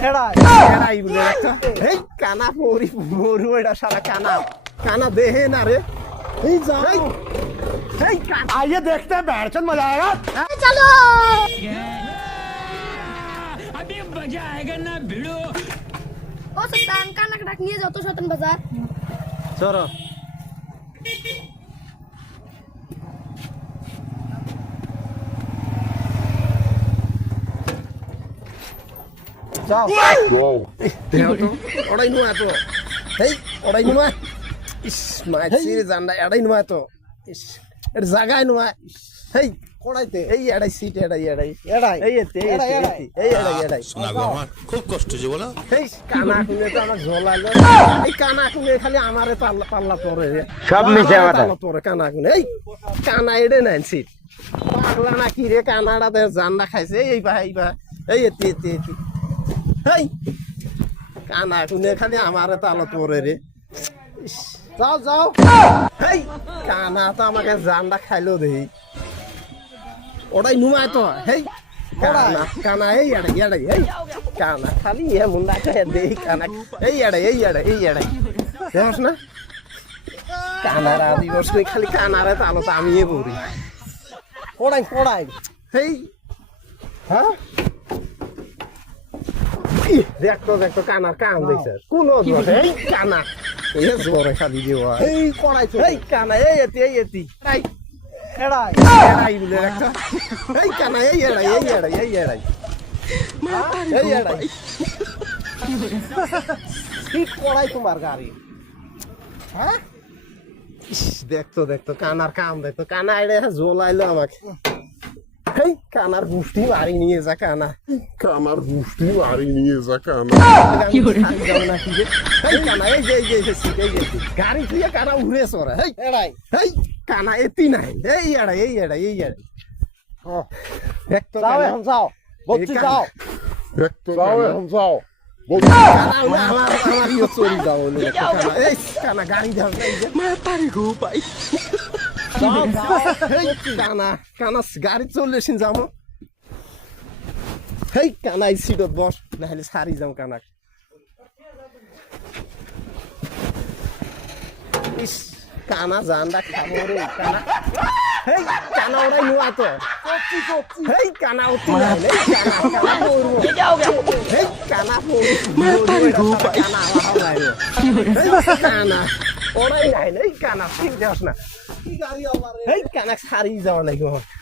এড়াই বলে একটা এই কানা পরি মরু এটা শালা কানা কানা দেহে না রে এই যা এই কানা आइए देखते हैं बैठचंद मजा आएगा चलो अभी मजा आएगा ना भिड़ो ओ सुल्तान काना डाक নিয়ে যাও তো শতন বাজার চলো যাও দেও তো ওড়াই নুয়া তো এই ওড়াই নুয়া ইস মাছি রে জান্ডা এড়াই নুয়া তো ইস এর জায়গায় নুয়া এই কোড়াইতে এই এড়াই সিট এড়াই এড়াই এড়াই এই এতে এই এড়াই এড়াই শোনা গো আমার খুব কষ্ট যে বলো এই কানা কুনে তো আমার ঝোলালো এই কানা কুনে খালি আমারে পাল্লা পাল্লা পরে রে সব মিশে আমার পাল্লা পরে কানা কুনে এই কানা এড়ে নেন সিট পাগলা না কি রে কানাডা তে জান্ডা খাইছে এই বা এই এতে এতে এই কানা কুনে খালি আমারে তালা পরে রে ইস, যাও যাও এই কানা তো আমাকে জান্ডা খাইলো দেই ওটাই নুমায় তো হেই কানা কানা এই এড়াই এড়াই এই কানা খালি এ মুন্ডা খায় দেই কানা এই এড়াই এই এড়াই এই এড়াই দেখছ না কানারা দিবস কই খালি কানারে তালো তো আমিই বলি কোড়াই কোড়াই হেই হ্যাঁ দেখতো কানার কাম দেখছ কোন এই কানা এই জোরে খালি দেওয়া এই কোড়াই এই কানা এই এতি এই এড়াই এড়াই বলে একটা এই কানা এই এড়াই এই এড়াই এই এড়াই এই এড়াই ঠিক করাই তোমার গাড়ি হ্যাঁ দেখতো কানার কাম দেখতো কানা এড়ে জ্বলাইলো আমাকে এই কানার গুষ্টি মারি নিয়ে যা কানা আমার গুষ্টি মারি নিয়ে যা কানা এই কানা এই যে গাড়ি তুই কানা উড়ে সরে এই এড়াই এই কানা এতি নাই এই এড়াই এই এড়াই এই এড়াই দেখতো हम जाओ बच्ची जाओ দেখতো এখন যাও কানা উড়ে আমার ইয়ে চুরি যাও বলে কানা এই কানা গাড়ি যাও এই যে মাতারি গো ভাই এই কানা কানা গাড়ি চললেছিন যাবো এই কানা এই সিটত বস নাহলে সারি যাও কানা ইস কানা জানডা খাবো রে কানা এই কানা ওরাই নুয়া তো এই কানা উঠি না এই কানা পড়বো এই কানা পড়বো মাতারি গো ভাই কানা আওয়া এই কানা ওরাই নাই এই কানা ঠিক দেওস না এই কানা সারি যাওয়া লাগবে